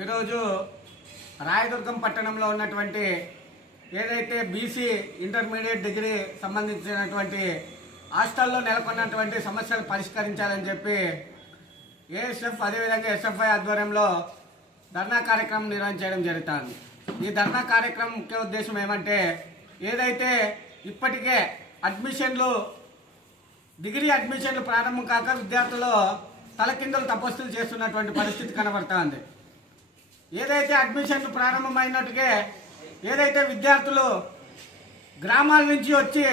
ఈరోజు రాయదుర్గం పట్టణంలో ఉన్నటువంటి ఏదైతే బీసీ ఇంటర్మీడియట్ డిగ్రీ సంబంధించినటువంటి హాస్టల్లో నెలకొన్నటువంటి సమస్యలు పరిష్కరించాలని చెప్పి ఏఎస్ఎఫ్ అదేవిధంగా ఎస్ఎఫ్ఐ ఆధ్వర్యంలో ధర్నా కార్యక్రమం నిర్వహణ చేయడం జరుగుతుంది. ఈ ధర్నా కార్యక్రమం ముఖ్య ఉద్దేశం ఏమంటే ఏదైతే ఇప్పటికే అడ్మిషన్లు డిగ్రీ అడ్మిషన్లు ప్రారంభం కాక విద్యార్థులు తలకిందులు తపస్సులు చేస్తున్నటువంటి పరిస్థితి కనబడుతోంది. ఏదైతే అడ్మిషన్లు ప్రారంభమైనట్టుగా ఏదైతే విద్యార్థులు గ్రామాల నుంచి వచ్చి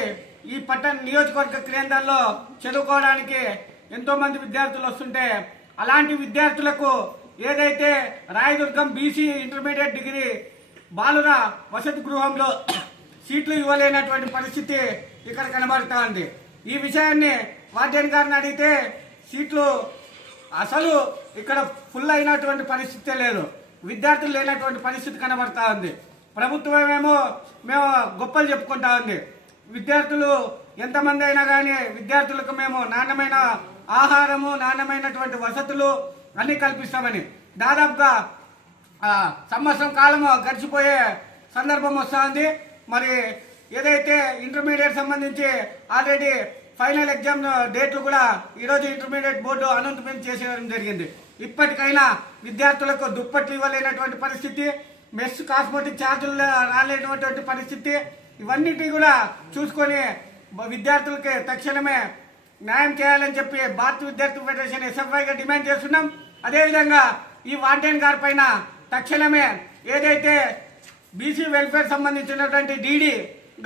ఈ పట్టణ నియోజకవర్గ కేంద్రాల్లో చదువుకోవడానికి ఎంతోమంది విద్యార్థులు వస్తుంటే అలాంటి విద్యార్థులకు ఏదైతే రాయదుర్గం బీసీ ఇంటర్మీడియట్ డిగ్రీ బాలుర వసతి గృహంలో సీట్లు ఇవ్వలేనటువంటి పరిస్థితి ఇక్కడ కనబడుతూ ఉంది. ఈ విషయాన్ని వార్డెన్ గారిని అడిగితే సీట్లు అసలు ఇక్కడ ఫుల్ అయినటువంటి పరిస్థితే లేదు. విద్యార్థులు లేనటువంటి పరిస్థితి కనబడతా ఉంది. ప్రభుత్వం ఏమో మేము గొప్పలు చెప్పుకుంటా ఉంది. విద్యార్థులు ఎంతమంది అయినా కానీ విద్యార్థులకు మేము నాణ్యమైన ఆహారము నాణ్యమైనటువంటి వసతులు అన్ని కల్పిస్తామని. దాదాపుగా సంవత్సరం కాలము గడిచిపోయే సందర్భం వస్తుంది మరి ఏదైతే ఇంటర్మీడియట్ సంబంధించి ఆల్రెడీ ఫైనల్ ఎగ్జామ్ డేట్లు కూడా ఈరోజు ఇంటర్మీడియట్ బోర్డు అనౌన్స్మెంట్ చేసేయడం జరిగింది. ఇప్పటికైనా విద్యార్థులకు దుప్పట్లు ఇవ్వలేనటువంటి పరిస్థితి మెస్ కాస్మెటిక్ ఛార్జీలు రాలేనటువంటి పరిస్థితి ఇవన్నిటి కూడా చూసుకొని విద్యార్థులకి తక్షణమే న్యాయం చేయాలని చెప్పి భారత విద్యార్థి ఫెడరేషన్ ఎస్ఎఫ్ఐగా డిమాండ్ చేస్తున్నాం. అదేవిధంగా ఈ వాంటైన్ గారి పైన తక్షణమే ఏదైతే బీసీ వెల్ఫేర్ సంబంధించినటువంటి డీడీ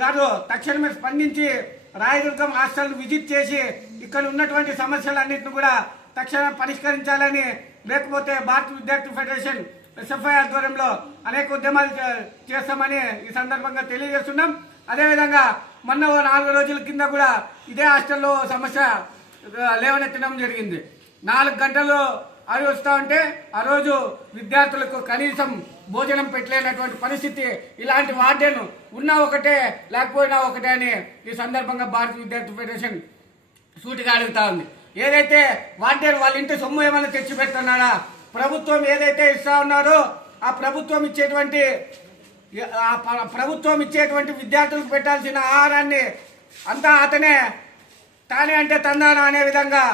గారు తక్షణమే స్పందించి రాయదుర్గం హాస్టల్ విజిట్ చేసి ఇక్కడ ఉన్నటువంటి సమస్యలన్నింటిని కూడా తక్షణమే పరిష్కరించాలని లేకపోతే భారత విద్యార్థి ఫెడరేషన్ ఎస్ఎఫ్ఐ ఆధ్వర్యంలో అనేక ఉద్యమాలు చే- చేస్తామని ఈ సందర్భంగా తెలియజేస్తున్నాం. అదేవిధంగా మొన్న ఓ నాలుగు రోజుల కింద కూడా ఇదే హాస్టల్లో సమస్య లేవనెత్తడం జరిగింది. నాలుగు గంటలు అవి వస్తూ ఉంటే ఆ రోజు విద్యార్థులకు కనీసం భోజనం పెట్టలేనటువంటి పరిస్థితి ఇలాంటి వార్డెన్ ఉన్నా ఒకటే లేకపోయినా ఒకటే అని ఈ సందర్భంగా భారత విద్యార్థి ఫెడరేషన్ సూటిగా అడుగుతా ఉంది. ఏదైతే వార్డెన్ వాళ్ళ ఇంటి సొమ్ము ఏమైనా తెచ్చి పెడుతున్నాడా? ప్రభుత్వం ఏదైతే ఇస్తా ఉన్నారో ఆ ప్రభుత్వం ఇచ్చేటువంటి ప్రభుత్వం ఇచ్చేటువంటి విద్యార్థులకు పెట్టాల్సిన ఆహారాన్ని అంతా అతనే తానే అంటే తందాన అనే విధంగా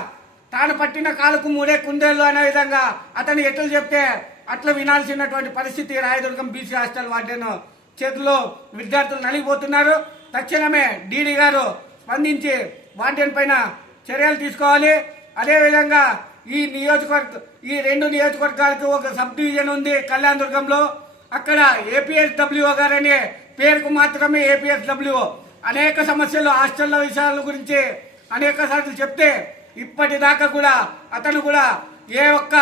తాను పట్టిన కాలుకు మూడే కుందేళ్ళు అనే విధంగా అతను ఎట్లు చెప్తే అట్లా వినాల్సినటువంటి పరిస్థితి రాయదుర్గం బీసీ హాస్టల్ వార్డెన్ చేతిలో విద్యార్థులు నలిగిపోతున్నారు. తక్షణమే డీడీ గారు స్పందించి వార్డెన్ పైన చర్యలు తీసుకోవాలి. అదేవిధంగా ఈ నియోజకవర్గ ఈ రెండు నియోజకవర్గాలకు ఒక సబ్ డివిజన్ ఉంది కళ్యాణ్ దుర్గంలో. అక్కడ ఏపీఎస్డబ్ల్యూఓ గారనే పేరుకు మాత్రమే ఏపీఎస్డబ్ల్యూఓ అనేక సమస్యలు హాస్టల్ల విషయాల గురించి అనేక సార్లు చెప్తే ఇప్పటిదాకా కూడా అతను కూడా ఏ ఒక్క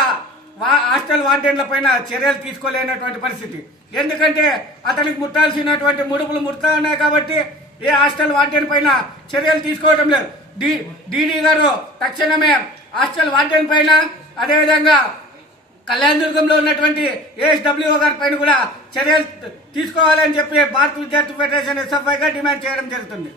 హాస్టల్ వార్డెన్ల పైన చర్యలు తీసుకోలేనటువంటి పరిస్థితి. ఎందుకంటే అతనికి ముట్టాల్సినటువంటి ముడుపులు ముడతా ఉన్నాయి కాబట్టి ఏ హాస్టల్ వార్డెన్ పైన చర్యలు తీసుకోవడం లేదు. డి డీడీ గారు తక్షణమే హాస్టల్ వార్డెన్ పైన అదేవిధంగా కళ్యాణదుర్గంలో ఉన్నటువంటి ఏఎస్డబ్ల్యూఓ గారి పైన కూడా చర్యలు తీసుకోవాలని చెప్పి భారత విద్యార్థి ఫెడరేషన్ ఎస్ఎఫ్ఐగా డిమాండ్ చేయడం జరుగుతుంది.